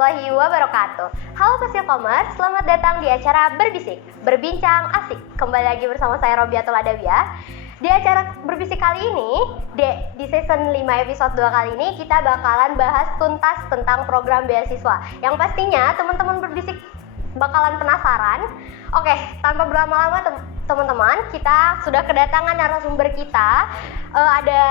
warahmatullahi wabarakatuh. Halo Pasilkomers, selamat datang di acara Berbisik, Berbincang Asik. Kembali lagi bersama saya Robiatul Adawiyah. Di acara Berbisik kali ini, di season 5 episode 2 kali ini, kita bakalan bahas tuntas tentang program beasiswa. Yang pastinya teman-teman Berbisik bakalan penasaran. Oke, tanpa berlama-lama teman-teman, kita sudah kedatangan narasumber kita. Ada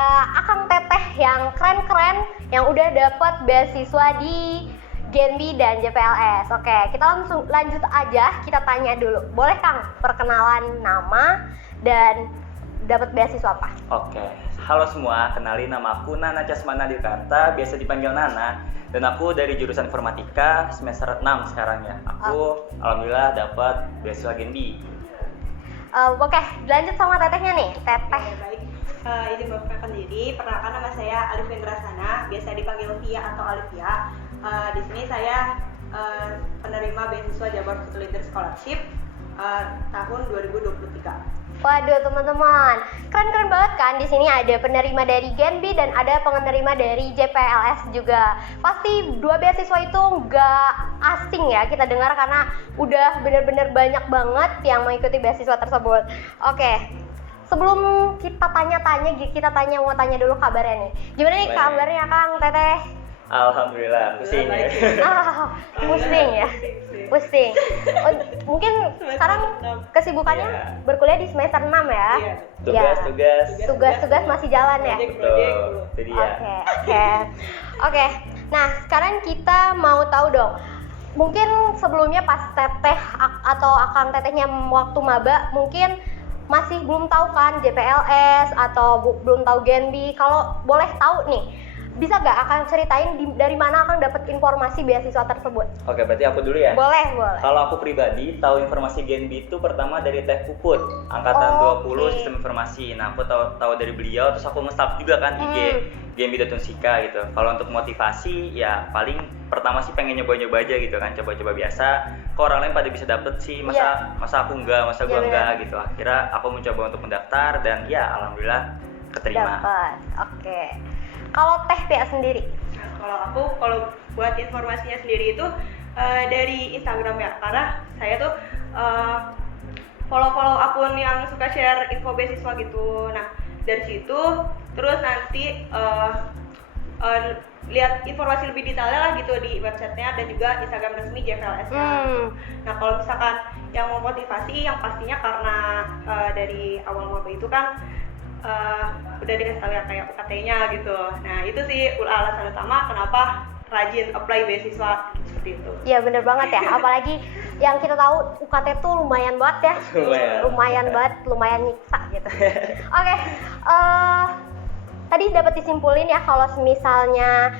Akang Teteh yang keren-keren yang udah dapat beasiswa di Genbi dan JPLS. Oke, kita langsung lanjut aja, kita tanya dulu. Boleh Kang, perkenalan nama dan dapat beasiswa apa? Oke, halo semua, kenalin nama aku Nana Casmana Dirkanta, biasa dipanggil Nana. Dan aku dari jurusan informatika semester 6 sekarang ya. Aku alhamdulillah dapat beasiswa Genbi. Oke, lanjut sama tetehnya nih, teteh. Baik, izin memperkenalkan diri. Perkenalkan nama saya Alif Indrasana, biasa dipanggil Via atau Alifia. Di sini saya penerima beasiswa Jabar Future Leader Scholarship tahun 2023. Waduh teman-teman, keren-keren banget kan. Di sini ada penerima dari Genbi dan ada penerima dari JPLS juga. Pasti dua beasiswa itu nggak asing ya kita dengar karena udah bener-bener banyak banget yang mengikuti beasiswa tersebut. Oke, sebelum kita tanya mau tanya dulu kabarnya nih. Gimana nih kabarnya Kang Teteh? Alhamdulillah, pusing ya. Pusing ya. Pusing. Mungkin sekarang kesibukannya berkuliah di semester 6 ya. Tugas-tugas masih jalan ya. Betul, itu dia. Oke. Nah, sekarang kita mau tahu dong. Mungkin sebelumnya pas teteh atau akang tetehnya waktu maba mungkin masih belum tahu kan JPLS atau belum tahu Genbi. Kalau boleh tahu nih, bisa nggak Akang ceritain dari mana Akang dapat informasi beasiswa tersebut? Oke, berarti aku dulu ya? Boleh. Kalau aku pribadi tahu informasi Genbi itu pertama dari Teh Puput, angkatan 20 sistem informasi. Nah, aku tahu dari beliau, terus aku nge-stalk juga kan IG Genbi.Unsika gitu. Kalau untuk motivasi ya paling pertama sih pengen nyoba-nyoba aja gitu kan, coba-coba biasa. Kok orang lain pada bisa dapet sih, masa aku enggak, masa gua enggak gitu. Akhirnya aku mencoba untuk mendaftar dan ya alhamdulillah keterima. Dapat. Oke. Kalau Teh Pia sendiri? Nah, kalau buat informasinya sendiri itu dari Instagram ya, karena saya tuh follow akun yang suka share info beasiswa gitu. Nah, dari situ terus nanti lihat informasi lebih detailnya lah gitu di websitenya dan juga Instagram resmi JPLS. Nah, kalau misalkan yang mau motivasi, yang pastinya karena dari awal maba itu kan udah dikasih tahu ya kayak UKT-nya gitu. Nah, itu sih alasan utama kenapa rajin apply beasiswa seperti itu. Iya, bener banget ya. Apalagi yang kita tahu UKT tuh lumayan banget ya. Lumayan nyiksa gitu. Oke. Tadi dapat disimpulin ya kalau misalnya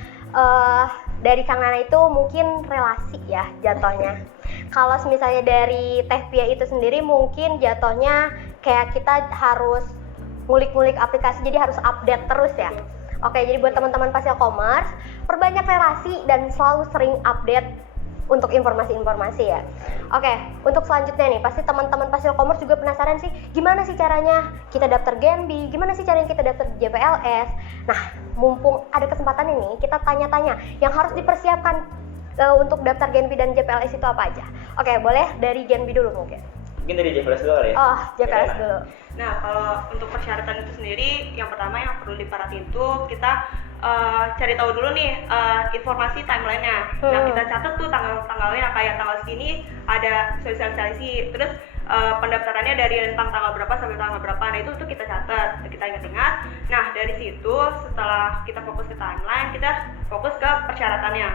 dari Kang Nana itu mungkin relasi ya jatuhnya. Kalau misalnya dari Teh Pia itu sendiri mungkin jatuhnya kayak kita harus ngulik-ngulik aplikasi, jadi harus update terus ya. Oke, jadi buat teman-teman Pasilkomers, perbanyak relasi dan selalu sering update untuk informasi-informasi ya. Oke, untuk selanjutnya nih, pasti teman-teman Pasilkomers juga penasaran sih, gimana sih caranya kita daftar Genbi, gimana sih caranya kita daftar JPLS. Nah, mumpung ada kesempatan ini, kita tanya-tanya yang harus dipersiapkan untuk daftar Genbi dan JPLS itu apa aja. Oke, boleh dari Genbi dulu mungkin. Mungkin dari JPLS dulu kali ya? Oh, JPLS dulu. Nah, kalau untuk persyaratan itu sendiri, yang pertama yang perlu diperhatiin itu kita cari tahu dulu nih informasi timeline-nya. Nah, kita catat tuh tanggal-tanggalnya, kayak tanggal segini ada sosialisasi, terus pendaftarannya dari rentang tanggal berapa sampai tanggal berapa. Nah, itu tuh kita catat, kita ingat-ingat. Nah, dari situ setelah kita fokus ke timeline, kita fokus ke persyaratannya.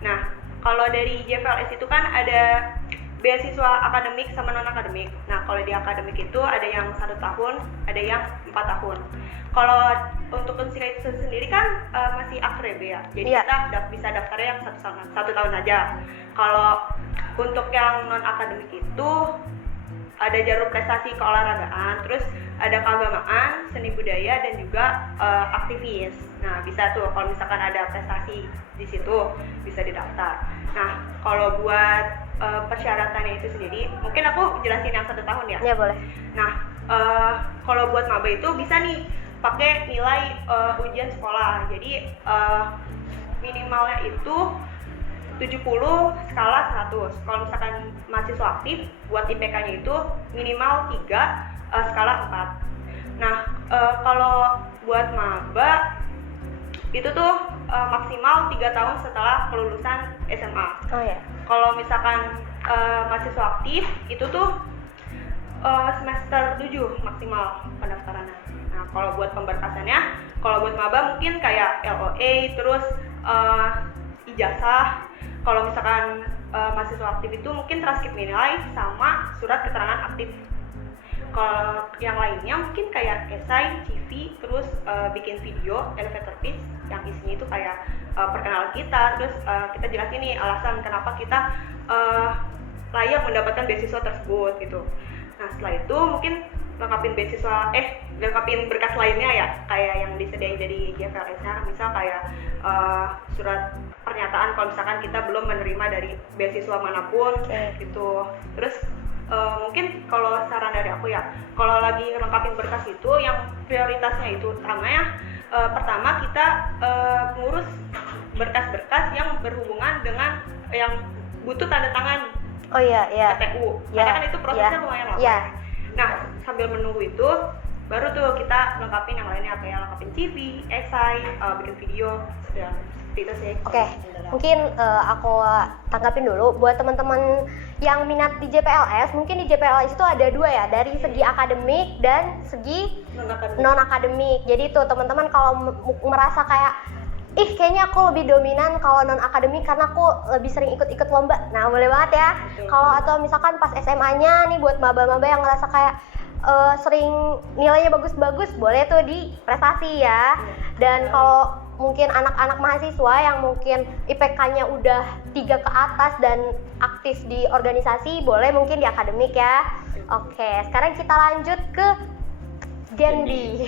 Nah, kalau dari JPLS itu kan ada beasiswa akademik sama non akademik. Nah, kalau di akademik itu ada yang 1 tahun, ada yang 4 tahun. Kalau untuk Unsika itu sendiri kan masih akrebe ya, jadi kita bisa daftarnya yang 1 tahun saja. Kalau untuk yang non akademik itu ada jalur prestasi keolahragaan, terus ada keagamaan, seni budaya dan juga aktivis. Nah, bisa tuh kalau misalkan ada prestasi di situ bisa didaftar. Nah, kalau buat persyaratannya itu sendiri, mungkin aku jelasin yang 1 tahun ya. Iya, boleh. Nah, kalau buat maba itu bisa nih pakai nilai ujian sekolah. Jadi minimalnya itu 70 skala 100. Kalau misalkan mahasiswa aktif, buat IPK-nya itu minimal 3 skala 4. Nah, kalau buat maba itu tuh maksimal 3 tahun setelah kelulusan SMA. Oh ya. Kalau misalkan mahasiswa aktif itu tuh semester 7 maksimal pendaftarannya. Nah, kalau buat pemberkasannya, kalau buat maba mungkin kayak LOA, terus ijazah. Kalau misalkan mahasiswa aktif itu mungkin transkrip nilai sama surat keterangan aktif. Kalau yang lainnya mungkin kayak esai, CV, terus bikin video elevator pitch yang isinya itu kayak perkenalan kita, terus kita jelasin nih alasan kenapa kita layak mendapatkan beasiswa tersebut gitu. Nah, setelah itu mungkin lengkapin berkas lainnya ya, kayak yang disediain dari GVLS-nya, misal kayak surat pernyataan kalau misalkan kita belum menerima dari beasiswa manapun gitu. Terus mungkin kalau saran dari aku ya, kalau lagi lengkapin berkas itu yang prioritasnya itu pertama kita ngurus berkas-berkas yang berhubungan dengan yang butuh tanda tangan Oh iya, iya. PTU. Ya, Karena kan itu prosesnya ya, lumayan lama. ya. Nah, sambil menunggu itu baru tuh kita lengkapin yang lainnya, kayak lengkapin CV, esai, bikin video, dan seperti itu sih. Oke, mungkin aku tanggapin dulu buat teman-teman yang minat di JPLS. Mungkin di JPLS itu ada dua ya, dari segi akademik dan segi non akademik. Jadi tuh teman-teman kalau merasa kayak kayaknya aku lebih dominan kalau non akademik karena aku lebih sering ikut-ikut lomba. Nah, boleh banget ya. Kalau atau misalkan pas SMA-nya nih buat maba-maba yang ngerasa kayak sering nilainya bagus-bagus, boleh tuh di prestasi ya. Dan kalau mungkin anak-anak mahasiswa yang mungkin IPK-nya udah 3 ke atas dan aktif di organisasi, boleh mungkin di akademik ya. Oke, sekarang kita lanjut ke Genbi.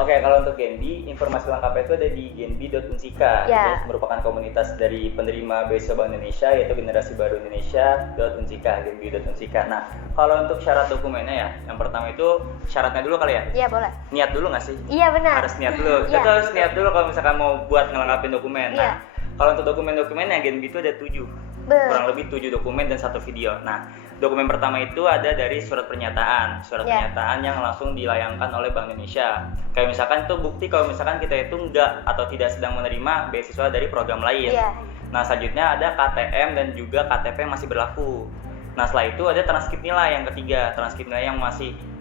Oke, kalau untuk Genbi, informasi lengkapnya itu ada di genbi.unsika. Ya. Itu merupakan komunitas dari penerima beasiswa Bank Indonesia, yaitu Generasi Baru Indonesia.unsika, genbi.unsika. Nah, kalau untuk syarat dokumennya ya, yang pertama itu syaratnya dulu kali ya? Iya, boleh. Niat dulu nggak sih? Iya, benar. Harus niat dulu. Kita Iya. harus niat dulu kalau misalkan mau buat ngelengkapin dokumen. Iya. Nah, kalau untuk dokumen-dokumennya Genbi itu ada 7. Kurang lebih 7 dokumen dan 1 video. Nah, dokumen pertama itu ada dari surat pernyataan. Surat pernyataan yang langsung dilayangkan oleh Bank Indonesia. Kayak misalkan itu bukti kalau misalkan kita itu enggak atau tidak sedang menerima beasiswa dari program lain. Iya. Nah, selanjutnya ada KTM dan juga KTP yang masih berlaku. Nah, setelah itu ada transkrip nilai yang ketiga. Transkrip nilai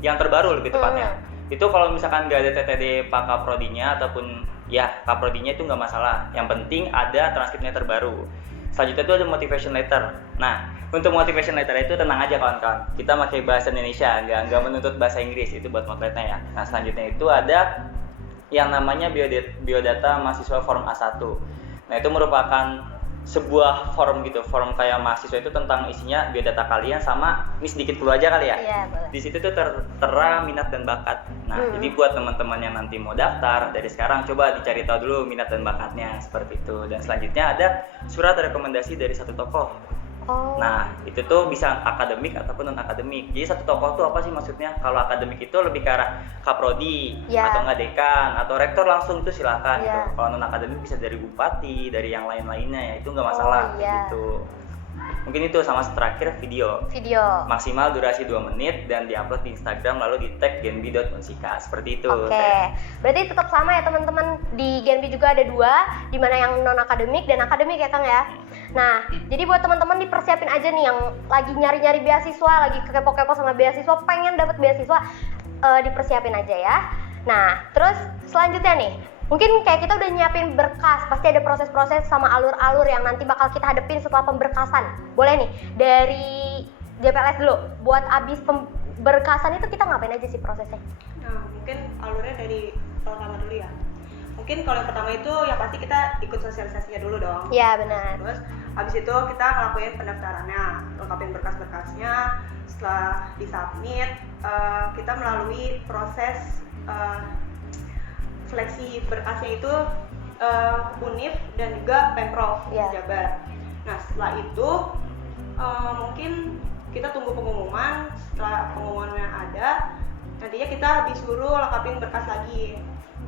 yang terbaru lebih tepatnya. Itu kalau misalkan nggak ada TTD Pak Kaprodinya ataupun ya Kaprodinya itu nggak masalah. Yang penting ada transkripnya terbaru. Selanjutnya itu ada motivation letter. Nah, untuk motivation letter itu tenang aja kawan-kawan. Kita pakai bahasa Indonesia, nggak menuntut bahasa Inggris, itu buat motletnya ya. Nah, selanjutnya itu ada yang namanya biodata mahasiswa form A1. Nah, itu merupakan sebuah form gitu, form kayak mahasiswa itu tentang isinya biodata kalian sama ini sedikit dulu aja kali ya. Iya, boleh. Di situ tuh tertera minat dan bakat. Nah, jadi buat teman-teman yang nanti mau daftar dari sekarang coba dicari tahu dulu minat dan bakatnya seperti itu. Dan selanjutnya ada surat rekomendasi dari satu tokoh. Oh. Nah, itu tuh bisa akademik ataupun non akademik. Jadi satu tokoh tuh apa sih maksudnya? Kalau akademik itu lebih ke arah kaprodi atau nggak dekan atau rektor langsung itu silakan gitu. Kalau non akademik bisa dari bupati, dari yang lain-lainnya ya, itu nggak masalah gitu. Mungkin itu sama terakhir video. Maksimal durasi 2 menit dan diupload di Instagram lalu di tag genbi.unsika. Seperti itu. Oke. Berarti tetap sama ya teman-teman. Di Genbi juga ada 2, di mana yang non akademik dan akademik ya Kang ya. Nah, jadi buat teman-teman dipersiapin aja nih yang lagi nyari-nyari beasiswa, lagi kepo-kepo sama beasiswa, pengen dapat beasiswa, dipersiapin aja ya. Nah, terus selanjutnya nih, mungkin kayak kita udah nyiapin berkas, pasti ada proses-proses sama alur-alur yang nanti bakal kita hadepin setelah pemberkasan. Boleh nih, dari JPLS dulu, buat abis pemberkasan itu kita ngapain aja sih prosesnya? Nah, mungkin alurnya dari pertama dulu ya. Mungkin kalau yang pertama itu yang pasti kita ikut sosialisasinya dulu dong. Iya, benar. Terus habis itu kita ngelakuin pendaftarannya, lengkapin berkas-berkasnya. Setelah disubmit, kita melalui proses seleksi berkasnya itu UNIF dan juga Pemprov Jabar. Nah, setelah itu mungkin kita tunggu pengumuman. Setelah pengumumannya ada, nantinya kita disuruh lengkapin berkas lagi.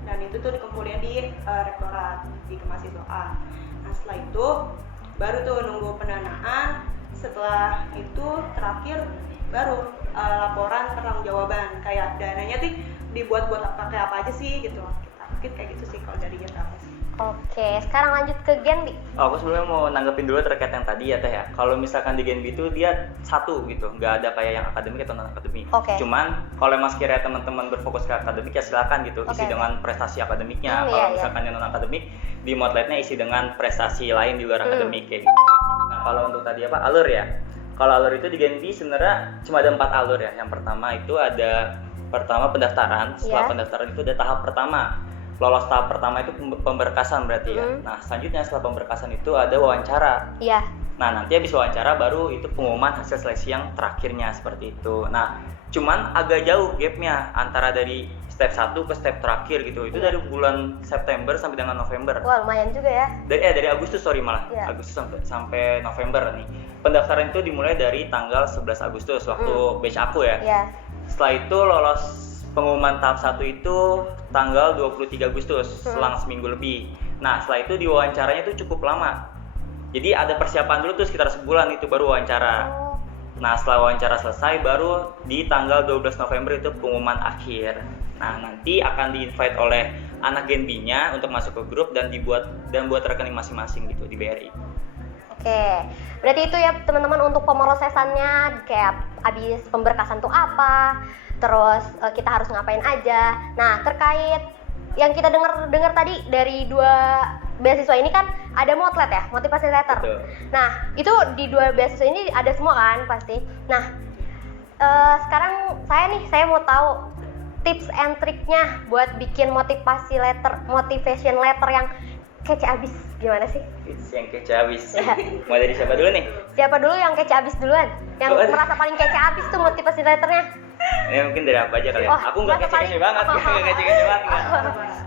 Dan itu tuh dikumpulin di rektorat, di kemahasiswaan. Nah, setelah itu baru tuh nunggu pendanaan, setelah itu terakhir baru laporan pertanggungjawaban, kayak dananya tuh dibuat pakai apa aja sih gitu. Mungkin kayak gitu sih kalau dari Gen aku sih. Oke, sekarang lanjut ke Gen B. Aku sebelumnya mau nanggepin dulu terkait yang tadi ya Teh ya. Kalau misalkan di Gen B itu dia satu gitu, nggak ada kayak yang akademik atau non akademik. Oke. Cuman kalau emang sekiranya teman-teman berfokus ke akademik ya silakan gitu, isi Oke. dengan prestasi akademiknya. Iya, Kalau iya. misalkan yang non akademik, di Moodlet-nya isi dengan prestasi lain di luar akademik kayak gitu. Nah kalau untuk tadi apa alur ya? Kalau alur itu di Gen B sebenarnya cuma ada 4 alur ya. Yang pertama itu ada pendaftaran. Setelah Iya. pendaftaran itu ada tahap pertama. Lolos tahap pertama itu pemberkasan berarti ya. Mhm. Nah selanjutnya setelah pemberkasan itu ada wawancara. Iya. Nah nanti habis wawancara baru itu pengumuman hasil seleksi yang terakhirnya seperti itu. Nah cuman agak jauh gapnya antara dari step 1 ke step terakhir gitu. Itu dari bulan September sampai dengan November. Wah, lumayan juga ya. Dari Agustus malah. Iya. Agustus sampai November nih. Pendaftaran itu dimulai dari tanggal 11 Agustus waktu batch aku ya. Iya. Setelah itu lolos pengumuman tahap 1 itu tanggal 23 Agustus, selang seminggu lebih. Nah, setelah itu diwawancaranya itu cukup lama. Jadi ada persiapan dulu tuh sekitar sebulan itu baru wawancara. Oh. Nah, setelah wawancara selesai baru di tanggal 12 November itu pengumuman akhir. Nah, nanti akan di-invite oleh anak Gen B-nya untuk masuk ke grup dan buat rekening masing-masing gitu di BRI. Oke, berarti itu ya teman-teman untuk pemrosesannya, kayak abis pemberkasan tuh apa, terus kita harus ngapain aja. Nah, terkait yang kita dengar tadi dari 2 beasiswa ini kan ada Moodlet ya, motivasi letter. Betul. Nah, itu di 2 beasiswa ini ada semua kan pasti. Nah, sekarang saya mau tahu tips and triknya buat bikin motivation letter yang kece abis, gimana sih? It's yang kece abis. Ya. Mau dari siapa dulu nih? Siapa dulu yang kece abis duluan? Yang Oh, merasa paling kece abis tuh motivasi letternya? Ya mungkin dari apa aja kali ya. Oh, Aku nggak masa kece-kece paling- banget, oh. nggak kece-kece banget. nggak.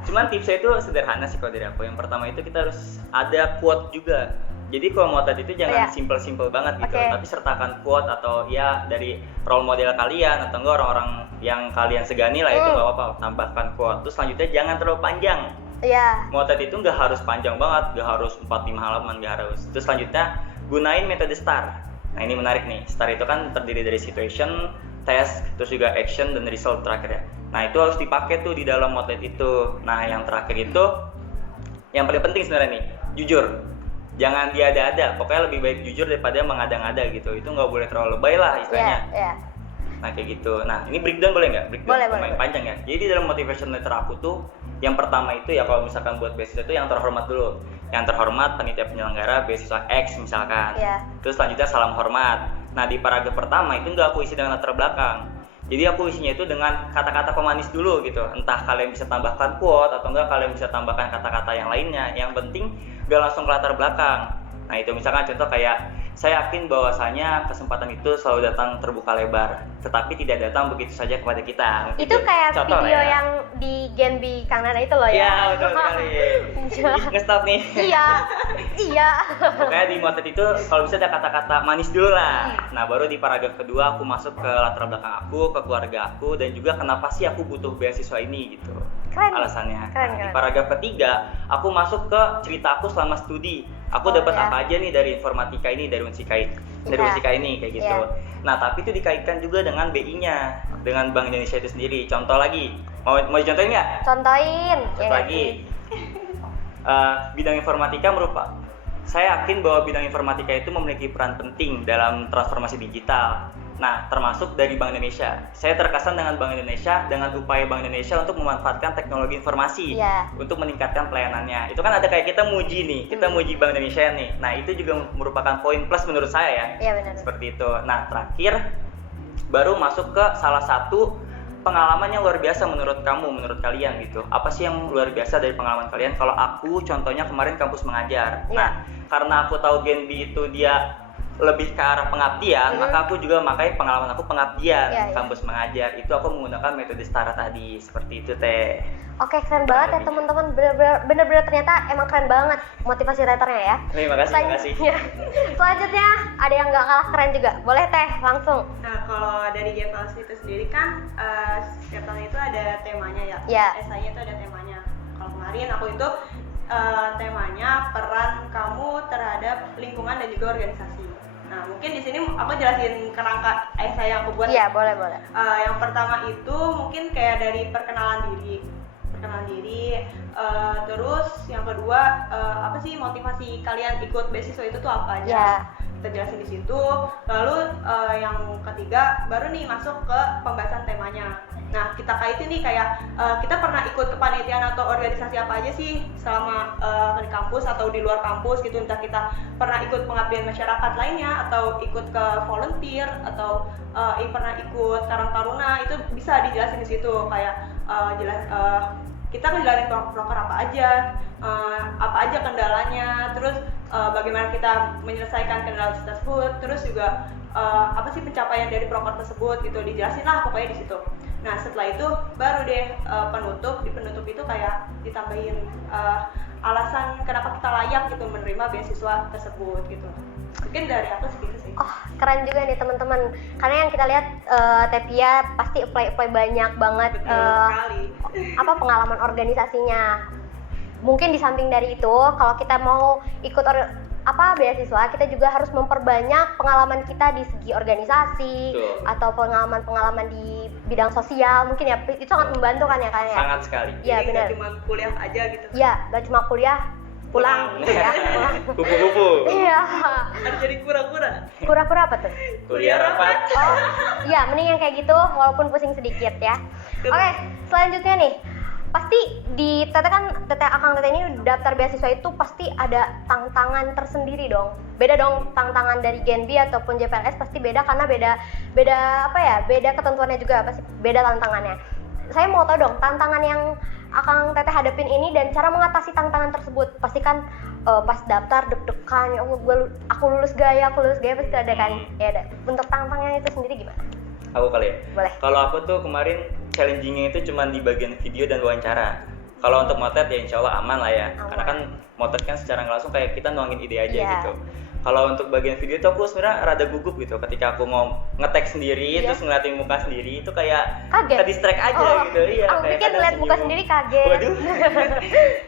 Cuman tipsnya itu sederhana sih kalau dari aku. Yang pertama itu kita harus ada quote juga. Jadi kalau Moodlet itu jangan Iya. simple-simple banget gitu, Oke. tapi sertakan quote atau ya dari role model kalian atau enggak orang-orang yang kalian segani lah itu nggak apa-apa, tambahkan quote. Terus selanjutnya jangan terlalu panjang. Iya. Moodlet itu nggak harus panjang banget, nggak harus 4-5 halaman, nggak harus. Terus selanjutnya gunain metode STAR. Nah ini menarik nih, STAR itu kan terdiri dari situation, task, terus juga action dan result terakhir ya. Nah itu harus dipakai tuh di dalam Moodlet itu. Nah yang terakhir itu, yang paling penting sebenarnya nih, jujur. Jangan diada-ada, pokoknya lebih baik jujur daripada mengada-ngada gitu. Itu nggak boleh terlalu lebay lah istilahnya. Iya. Nah kayak gitu. Nah ini breakdown boleh nggak? Breakdown Boleh, lumayan boleh. panjang ya. Jadi dalam motivation letter aku tuh yang pertama itu ya kalau misalkan buat beasiswa itu yang terhormat dulu. Yang terhormat panitia penyelenggara beasiswa X misalkan. Iya. Terus selanjutnya salam hormat. Nah di paragraf pertama itu nggak aku isi dengan latar belakang. Jadi aku isinya itu dengan kata-kata pemanis dulu gitu. Entah kalian bisa tambahkan quote atau enggak kalian bisa tambahkan kata-kata yang lainnya. Yang penting nggak langsung ke latar belakang. Nah itu misalkan contoh kayak saya yakin bahwasanya kesempatan itu selalu datang terbuka lebar, tetapi tidak datang begitu saja kepada kita. Mungkin Itu kayak contoh video lah ya. yang di Gen B Kang Nana itu loh Iya ya. betul sekali. Iya. Nge-stop nih. Iya. Iya. Pokoknya di Moodlet itu kalau bisa ada kata-kata manis dulu lah. Nah baru di paragraf kedua aku masuk ke latar belakang aku, ke keluarga aku, dan juga kenapa sih aku butuh beasiswa ini gitu. Keren. Alasannya. Keren, Nah, di keren. paragraf ketiga aku masuk ke cerita aku selama studi. Aku dapat iya. apa aja nih dari informatika ini, dari Unsika ini kayak gitu. Iya. Nah tapi itu dikaitkan juga dengan BI-nya, dengan Bank Indonesia itu sendiri. Contoh lagi, mau dicontohin nggak? Contohin. Contoh Ya nggak lagi, sih? bidang informatika saya yakin bahwa bidang informatika itu memiliki peran penting dalam transformasi digital. Nah, termasuk dari Bank Indonesia. Saya terkesan dengan Bank Indonesia, dengan upaya Bank Indonesia untuk memanfaatkan teknologi informasi Iya. untuk meningkatkan pelayanannya. Itu kan ada kayak kita muji nih, kita muji Bank Indonesia nih. Nah, itu juga merupakan poin plus menurut saya ya. Iya benar. Seperti itu. Nah, terakhir baru masuk ke salah satu pengalaman yang luar biasa menurut kamu, menurut kalian gitu. Apa sih yang luar biasa dari pengalaman kalian? Kalau aku contohnya kemarin kampus mengajar. Iya. Nah, karena aku tahu Gen B itu dia lebih ke arah pengabdian, maka aku juga pakai pengalaman aku pengabdian Iya, iya. kampus mengajar. Itu aku menggunakan metode STAR tadi, seperti itu teh. Oke, keren banget ya teman-teman. Bener-bener ternyata emang keren banget motivasi letternya ya. Terima kasih, terima kasih. Selanjutnya ada yang nggak kalah keren juga. Boleh teh langsung. Nah, kalau dari GPLC itu sendiri kan setiap tahun itu ada temanya ya. Iya. Esainya itu ada temanya. Kalau kemarin aku itu temanya peran kamu terhadap lingkungan dan juga organisasi. Nah, mungkin di sini aku jelasin kerangka esai yang aku buat. Iya, boleh. Yang pertama itu mungkin kayak dari perkenalan diri, terus yang kedua apa sih motivasi kalian ikut beasiswa itu tuh apa aja? Ya. Kita jelasin di situ. Lalu yang ketiga baru nih masuk ke pembahasan temanya. Nah, kita kaitin nih kayak kita pernah ikut kepanitiaan atau organisasi apa aja sih selama di kampus atau di luar kampus gitu. Entah kita pernah ikut pengabdian masyarakat lainnya atau ikut ke volunteer atau pernah ikut Karang Taruna, itu bisa dijelasin di situ kayak kita ngejalanin proker apa aja kendalanya, terus bagaimana kita menyelesaikan kendala tersebut, terus juga apa sih pencapaian dari proker tersebut gitu, dijelasin lah pokoknya di situ. Nah, setelah itu baru deh di penutup itu kayak ditambahin alasan kenapa kita layak gitu menerima beasiswa tersebut gitu. Mungkin dari aku segitu sih. Oh, keren juga nih teman-teman. Karena yang kita lihat Tepia pasti apply banyak banget Sekali. pengalaman organisasinya. Mungkin di samping dari itu, kalau kita mau ikut beasiswa, kita juga harus memperbanyak pengalaman kita di segi organisasi. Betul. Atau pengalaman di bidang sosial. Mungkin ya itu sangat membantu kan ya kan ya. Sangat sekali. Iya, Jadi benar. nggak cuma kuliah aja gitu. Iya, gak cuma kuliah pulang gitu ya. Kupu-kupu. Iya. Harus jadi kura-kura. Kura-kura apa tuh? Kuliah rapat. Oh, iya, mending yang kayak gitu walaupun pusing sedikit ya. Oke, selanjutnya nih. Pasti di Akang Teteh ini daftar beasiswa itu pasti ada tantangan tersendiri dong. Beda dong tantangan dari Genbi ataupun JPLS, pasti beda karena beda ketentuannya juga, pasti beda tantangannya. Saya mau tahu dong tantangan yang Akang Teteh hadapin ini dan cara mengatasi tantangan tersebut. Pasti kan pas daftar deg-degan, ya Allah aku lulus gaya pasti ada kan. Ya ada. Untuk tantangannya itu sendiri gimana? Aku kali ya? Boleh. Kalau aku tuh kemarin challenging-nya itu cuma di bagian video dan wawancara. Kalau untuk motret ya insya Allah aman lah ya. Aman. Karena kan motret kan secara nggak langsung kayak kita nuangin ide aja Iya. gitu. Kalau untuk bagian video itu aku sebenarnya rada gugup gitu. Ketika aku mau nge-tag sendiri, Iya. terus ngeliatin muka sendiri itu kayak Kaget. ke-distract aja gitu. Iya. Aku kayak pikir kadang ngeliat muka senyum. sendiri kaget. Waduh.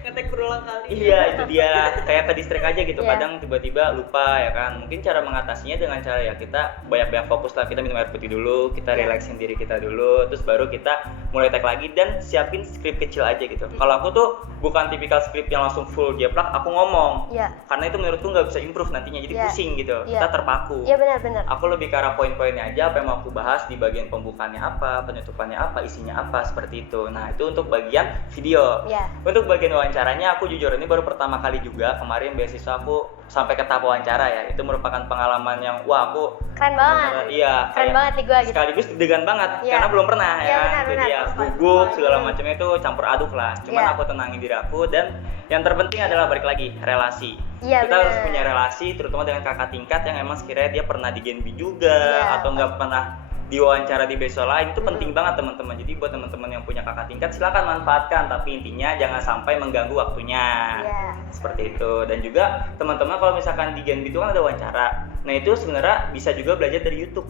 Ngetek berulang kali. Iya, itu dia, kayak ke-distract aja gitu. Iya. Kadang tiba-tiba lupa ya kan. Mungkin cara mengatasinya dengan cara ya kita banyak-banyak fokus lah. Kita minum air putih dulu, kita Iya. relaxin diri kita dulu, terus baru kita mulai tag lagi dan siapin skrip kecil aja gitu. Kalau aku tuh bukan tipikal skrip yang langsung full jeplak, aku ngomong. Iya. Karena itu menurutku nggak bisa improve nantinya, jadi Iya. pusing gitu. Iya. Kita terpaku. Iya benar. Aku lebih ke arah poin-poinnya aja, apa yang mau aku bahas di bagian pembukaannya apa, penutupannya apa, isinya apa, seperti itu. Nah, itu untuk bagian video. Iya. Untuk bagian wawancaranya, aku jujur ini baru pertama kali juga. Kemarin beasiswa aku sampai ke tahap wawancara ya. Itu merupakan pengalaman yang wah aku Keren banget. Iya, Keren kayak banget nih gua gitu. sekaligus deg-degan banget Iya. karena belum pernah Iya, ya. benar, Jadi benar. ya Pasti. gugup segala macamnya itu campur aduk lah. Cuman Iya. aku tenangin diri aku dan yang terpenting adalah balik lagi relasi. Iya, Kita harus benar. punya relasi terutama dengan kakak tingkat yang emang sekiranya dia pernah di Genbi juga Iya. atau nggak pernah diwawancara di beasiswa lain. Itu penting banget teman-teman. Jadi buat teman-teman yang punya kakak tingkat silakan manfaatkan, tapi intinya jangan sampai mengganggu waktunya. Iya. Seperti itu. Dan juga teman-teman kalau misalkan di Genbi itu kan ada wawancara. Nah, itu sebenarnya bisa juga belajar dari YouTube.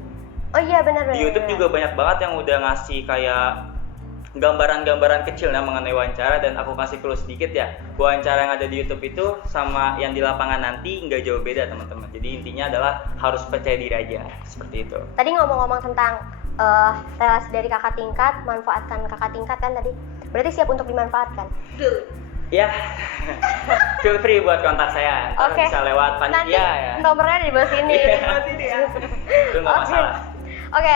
Oh iya benar. Di YouTube juga banyak banget yang udah ngasih kayak gambaran-gambaran kecil ya mengenai wawancara, dan aku kasih clue sedikit ya. Wawancara yang ada di YouTube itu sama yang di lapangan nanti nggak jauh beda teman-teman. Jadi intinya adalah harus percaya diri aja, seperti itu. Tadi ngomong-ngomong tentang relasi dari kakak tingkat, manfaatkan kakak tingkat kan tadi. Berarti siap untuk dimanfaatkan. Duh. Ya, feel free buat kontak saya. Ntar Oke. bisa lewat Nanti panitia ya. nomornya di bawah sini. Iya. Sini ya. Itu nggak Oke. masalah. Oke,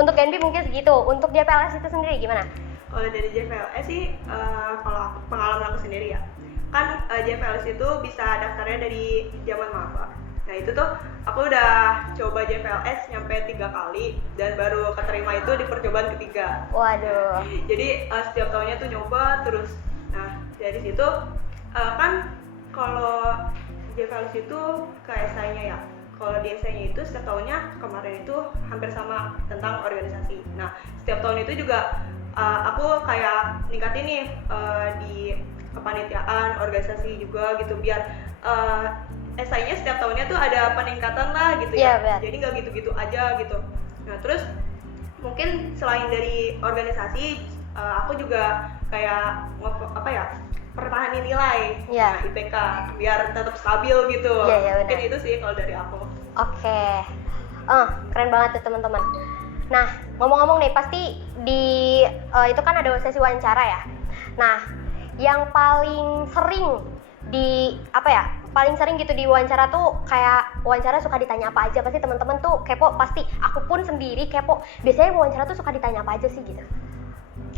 untuk Genbi mungkin segitu. Untuk JPLS itu sendiri gimana? Kalau dari JPLS sih, kalau pengalaman aku sendiri ya, kan JPLS itu bisa daftarnya dari zaman maba. Nah itu tuh aku udah coba JPLS nyampe 3 kali dan baru keterima itu di percobaan ketiga. Waduh. Jadi setiap tahunnya tuh nyoba terus. Nah dari situ kan kalau JPLS itu ke esainya ya. Kalau di esainya itu setiap tahunnya kemarin itu hampir sama tentang organisasi. Nah setiap tahun itu juga aku kayak ningkatin nih di kepanitiaan, organisasi juga gitu biar esainya setiap tahunnya tuh ada peningkatan lah gitu Iya, ya. benar. Jadi nggak gitu-gitu aja gitu. Nah terus mungkin selain dari organisasi aku juga kayak pertahanin mengurangi nilai, Iya. nah, IPK biar tetap stabil gitu. Iya, Mungkin benar. itu sih kalau dari aku. Oke, keren banget tuh teman-teman. Nah, ngomong-ngomong nih, pasti di itu kan ada sesi wawancara ya. Nah, yang paling sering paling sering gitu di wawancara tuh kayak wawancara suka ditanya apa aja, pasti teman-teman tuh kepo, pasti aku pun sendiri kepo. Biasanya wawancara tuh suka ditanya apa aja sih gitu?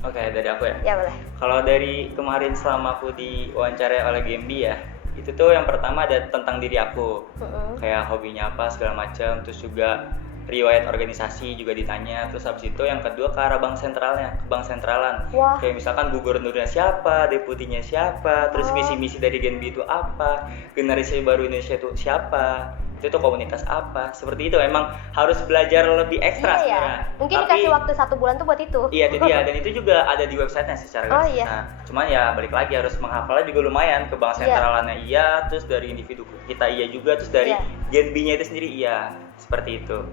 Oke, dari aku ya. Ya boleh. Kalau dari kemarin selama aku diwawancarai oleh Gembi ya, itu tuh yang pertama ada tentang diri aku, kayak hobinya apa segala macam, terus juga riwayat organisasi juga ditanya, terus habis itu yang kedua ke arah bank sentralan. Wah. Kayak misalkan gubernurnya siapa, deputinya siapa, terus visi-misi dari Genbi itu apa, generasi baru Indonesia itu siapa, itu tuh komunitas apa, seperti itu. Emang harus belajar lebih ekstra Iya ya. sebenarnya. Mungkin Tapi- dikasih waktu 1 bulan tuh buat itu. Iya itu dia, dan itu juga ada di websitenya secara Oh, garis. iya. Nah, cuman ya balik lagi harus menghafalnya juga lumayan, ke bank Iya. sentralannya iya, terus dari individu kita iya juga, terus dari Iya. Genbi-nya itu sendiri iya, seperti itu.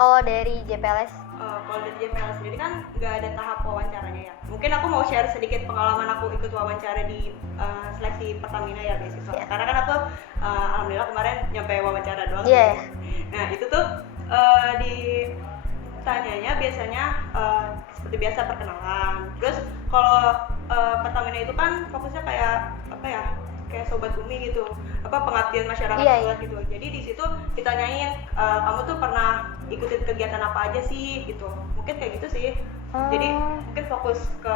Kalau dari JPLS, Kalau dari JPL sendiri kan nggak ada tahap wawancaranya ya. Mungkin aku mau share sedikit pengalaman aku ikut wawancara di seleksi Pertamina ya beasiswa. Iya. Karena kan aku alhamdulillah kemarin nyampe wawancara doang. Iya. Nah itu tuh ditanyanya biasanya seperti biasa perkenalan. Terus kalau Pertamina itu kan fokusnya kayak apa ya? Kayak sobat bumi gitu, pengabdian masyarakat Iya, luas gitu. Jadi di situ ditanyain kamu tuh pernah ikutin kegiatan apa aja sih gitu. Mungkin kayak gitu sih. Jadi mungkin fokus ke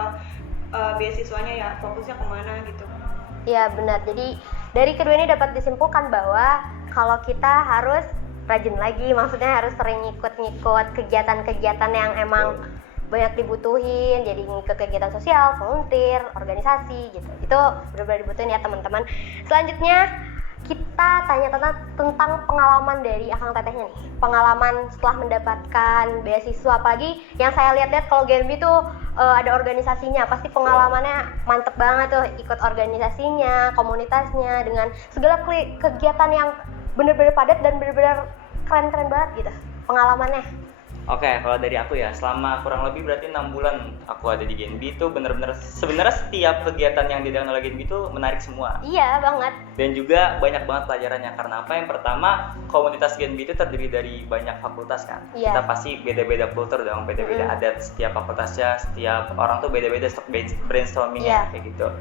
beasiswanya ya, fokusnya kemana gitu. iya benar. Jadi dari kedua ini dapat disimpulkan bahwa kalau kita harus rajin lagi, maksudnya harus sering ngikut-ngikut kegiatan-kegiatan yang emang banyak dibutuhin, jadi ngikut kegiatan sosial, volunteer, organisasi gitu. Itu benar-benar dibutuhin ya teman-teman. Selanjutnya kita tanya tentang pengalaman dari Akang Tetehnya nih. Pengalaman setelah mendapatkan beasiswa, apalagi yang saya lihat-lihat kalau Genbi tuh ada organisasinya, pasti pengalamannya mantep banget tuh, ikut organisasinya, komunitasnya, dengan segala kegiatan yang benar-benar padat dan benar-benar keren-keren banget gitu pengalamannya. Oke, kalau dari aku ya, selama kurang lebih berarti 6 bulan aku ada di Genbi itu bener-bener sebenarnya setiap kegiatan yang diadakan oleh Genbi itu menarik semua. Iya banget. Dan juga banyak banget pelajarannya, karena apa? Yang pertama, komunitas Genbi itu terdiri dari banyak fakultas kan. Iya. Kita pasti beda-beda kultur dong, beda-beda adat setiap fakultasnya, setiap orang tuh beda-beda brainstorming Iya. kayak gitu.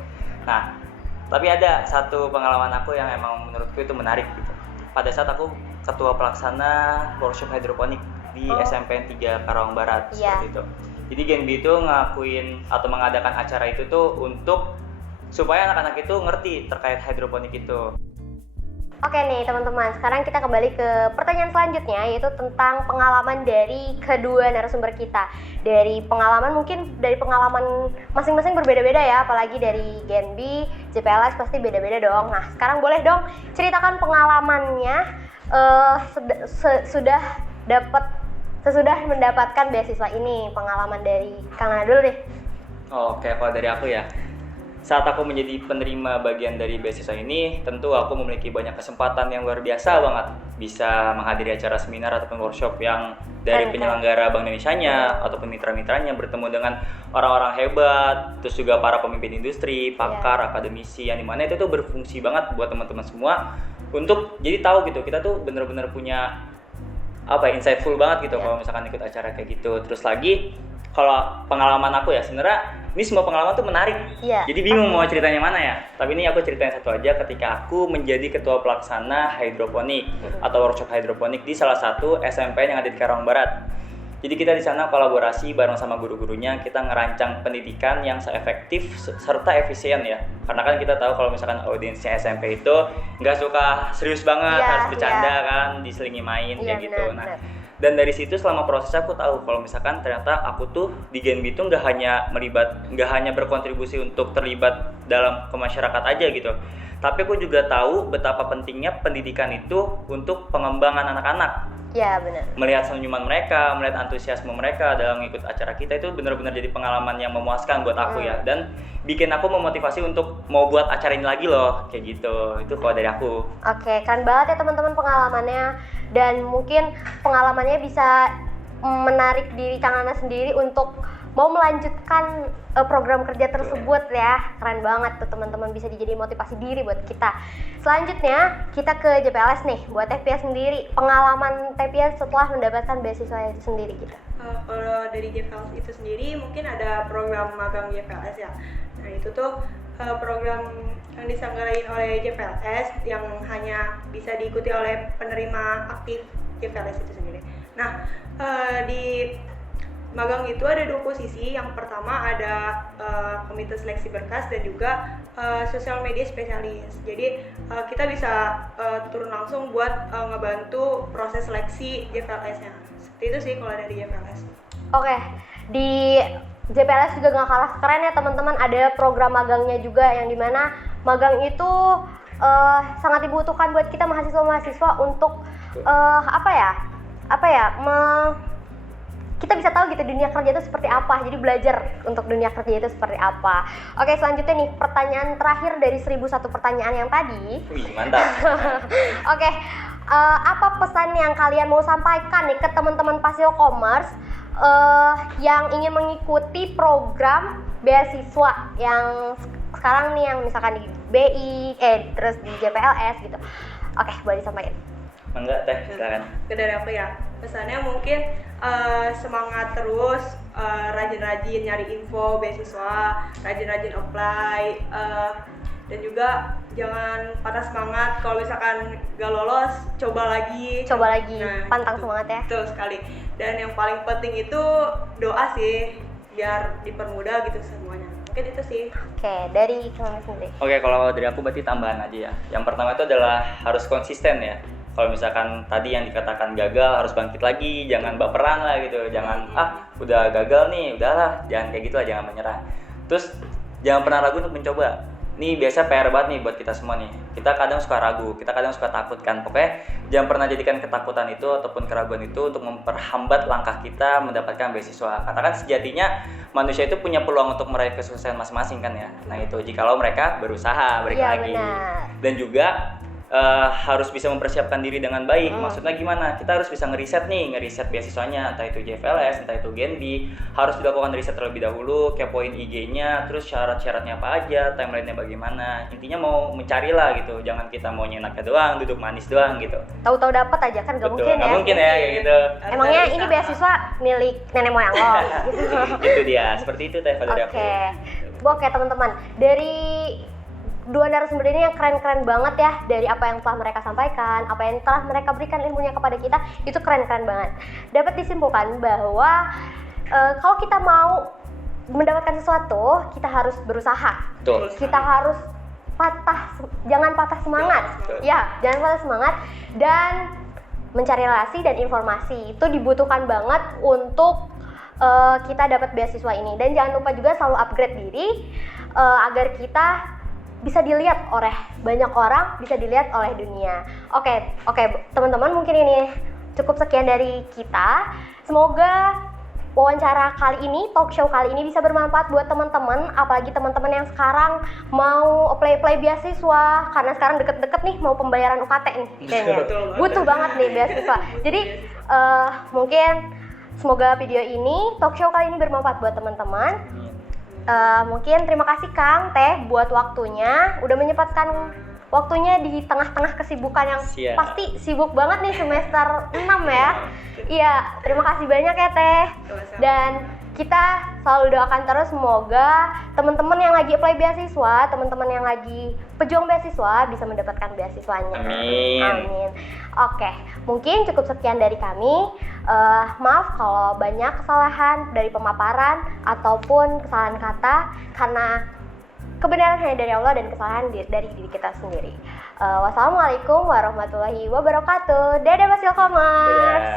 Nah, tapi ada satu pengalaman aku yang emang menurutku itu menarik gitu. Pada saat aku ketua pelaksana workshop hidroponik di SMPN 3 Karawang Barat, Iya. seperti itu. Jadi Genbi itu ngakuin atau mengadakan acara itu tuh untuk supaya anak-anak itu ngerti terkait hidroponik itu. Oke nih teman-teman, sekarang kita kembali ke pertanyaan selanjutnya, yaitu tentang pengalaman dari kedua narasumber kita. Dari pengalaman, mungkin dari pengalaman masing-masing berbeda-beda ya, apalagi dari Genbi, JPLS pasti beda-beda dong. Nah sekarang boleh dong ceritakan pengalamannya sesudah mendapatkan beasiswa ini. Pengalaman dari Kang Nana dulu deh. Oke, kalau dari aku ya, saat aku menjadi penerima bagian dari beasiswa ini, tentu aku memiliki banyak kesempatan yang luar biasa banget. Bisa menghadiri acara seminar ataupun workshop yang dari penyelenggara Bank Indonesia-nya ataupun mitra-mitranya, bertemu dengan orang-orang hebat, terus juga para pemimpin industri, pakar, akademisi, yang dimana itu tuh berfungsi banget buat teman-teman semua untuk jadi tahu gitu, kita tuh bener-bener punya insightful banget gitu kalau misalkan ikut acara kayak gitu. Terus lagi kalau pengalaman aku ya, sebenarnya ini semua pengalaman tuh menarik. Iya, Jadi bingung mau ceritanya mana ya. Tapi ini aku ceritain satu aja, ketika aku menjadi ketua pelaksana hidroponik atau workshop hidroponik di salah satu SMPN yang ada di Karawang Barat. Jadi kita di sana kolaborasi bareng sama guru-gurunya, kita ngerancang pendidikan yang seefektif serta efisien ya. Karena kan kita tahu kalau misalkan audiensnya SMP itu nggak suka serius banget, harus bercanda kan, diselingi main kayak gitu. Nah, dan dari situ selama proses aku tahu kalau misalkan ternyata aku tuh di Genbi itu nggak hanya berkontribusi untuk terlibat dalam kemasyarakat aja gitu. Tapi aku juga tahu betapa pentingnya pendidikan itu untuk pengembangan anak-anak. Ya benar. Melihat senyuman mereka, melihat antusiasme mereka dalam ikut acara kita itu benar-benar jadi pengalaman yang memuaskan buat aku ya, dan bikin aku memotivasi untuk mau buat acara ini lagi loh, kayak gitu. Itu kalau dari aku. Oke, keren banget ya teman-teman pengalamannya, dan mungkin pengalamannya bisa menarik diri Kang Nana sendiri untuk mau melanjutkan program kerja tersebut ya. Keren banget tuh teman-teman, bisa dijadiin motivasi diri buat kita. Selanjutnya kita ke JPLS nih, buat Tevia sendiri, pengalaman Tevia setelah mendapatkan beasiswa itu sendiri gitu. Kalau dari JPLS itu sendiri mungkin ada program magang JPLS ya. Nah itu tuh program yang diselenggarain oleh JPLS yang hanya bisa diikuti oleh penerima aktif JPLS itu sendiri. Nah di magang itu ada 2 posisi. Yang pertama ada komite seleksi berkas dan juga sosial media spesialis. Jadi kita bisa turun langsung buat ngebantu proses seleksi JPLS-nya. Seperti itu sih kalau dari JPLS. Oke, di JPLS juga gak kalah keren ya teman-teman, ada program magangnya juga yang dimana magang itu sangat dibutuhkan buat kita mahasiswa-mahasiswa untuk kita bisa tahu gitu dunia kerja itu seperti apa, jadi belajar untuk dunia kerja itu seperti apa. Oke, selanjutnya nih pertanyaan terakhir dari 1001 pertanyaan yang tadi. Wih, mantap. Oke, apa pesan yang kalian mau sampaikan nih ke teman-teman Pasio Commerce yang ingin mengikuti program beasiswa yang sekarang nih, yang misalkan di BI, terus di JPLS gitu. Oke, boleh disampaikan. Enggak, Teh, silakan. Dari aku ya, pesannya mungkin semangat terus, rajin-rajin nyari info beasiswa, rajin-rajin apply, dan juga jangan patah semangat. Kalau misalkan gak lolos, coba lagi, pantang semangat ya. Betul sekali. Dan yang paling penting itu doa sih, biar dipermudah gitu semuanya. Mungkin itu sih. Oke, dari kamu sendiri. Oke, kalau dari aku berarti tambahan aja ya. Yang pertama itu adalah harus konsisten ya. Kalau misalkan tadi yang dikatakan gagal, harus bangkit lagi, jangan baperan lah gitu. Jangan udah gagal nih, udahlah, jangan kayak gitu lah, jangan menyerah. Terus jangan pernah ragu untuk mencoba. Ini biasa PR banget nih buat kita semua nih. Kita kadang suka ragu, kita kadang suka takut kan. Pokoknya jangan pernah jadikan ketakutan itu ataupun keraguan itu untuk memperhambat langkah kita mendapatkan beasiswa. Katakan sejatinya manusia itu punya peluang untuk meraih kesuksesan masing-masing kan ya. Nah itu jikalau mereka berusaha, lagi. Benar. Dan juga harus bisa mempersiapkan diri dengan baik. Maksudnya gimana? Kita harus bisa ngeriset beasiswanya, entah itu JPLS, entah itu Genbi. Harus dilakukan riset terlebih dahulu, kepoin IG-nya, terus syarat-syaratnya apa aja, timeline-nya bagaimana. Intinya mau mencari lah gitu. Jangan kita mau nyenaknya doang, duduk manis doang gitu. Tahu-tahu dapat aja kan, gak Betul, mungkin ya. Gak mungkin ya kayak gitu. Emangnya ini beasiswa milik nenek moyang lo gitu. Itu dia, seperti itu Teh dari aku. Oke teman-teman, dari 2 narasumber ini yang keren-keren banget ya, dari apa yang telah mereka sampaikan, apa yang telah mereka berikan ilmunya kepada kita, itu keren-keren banget. Dapat disimpulkan bahwa kalau kita mau mendapatkan sesuatu, kita harus berusaha. Betul. Kita harus jangan patah semangat. Jangan patah semangat, dan mencari relasi dan informasi itu dibutuhkan banget untuk kita dapat beasiswa ini. Dan jangan lupa juga selalu upgrade diri agar kita bisa dilihat oleh banyak orang, bisa dilihat oleh dunia. Oke, teman-teman, mungkin ini cukup sekian dari kita. Semoga wawancara kali ini, talk show kali ini bisa bermanfaat buat teman-teman, apalagi teman-teman yang sekarang mau apply beasiswa, karena sekarang deket-deket nih mau pembayaran UKT nih kayaknya. Butuh banget nih beasiswa. Jadi mungkin semoga video ini, talk show kali ini bermanfaat buat teman-teman. Mungkin terima kasih Kang Teh buat waktunya, udah menyempatkan waktunya di tengah-tengah kesibukan yang pasti sibuk banget nih semester 6 ya. Iya, terima kasih banyak ya Teh. Dan kita selalu doakan terus semoga teman-teman yang lagi apply beasiswa, teman-teman yang lagi pejuang beasiswa bisa mendapatkan beasiswanya. Amin. Oke, mungkin cukup sekian dari kami. Maaf kalau banyak kesalahan dari pemaparan ataupun kesalahan kata, karena kebenaran hanya dari Allah dan kesalahan dari diri kita sendiri. Wassalamualaikum warahmatullahi wabarakatuh. Dadah Pasio Commerce.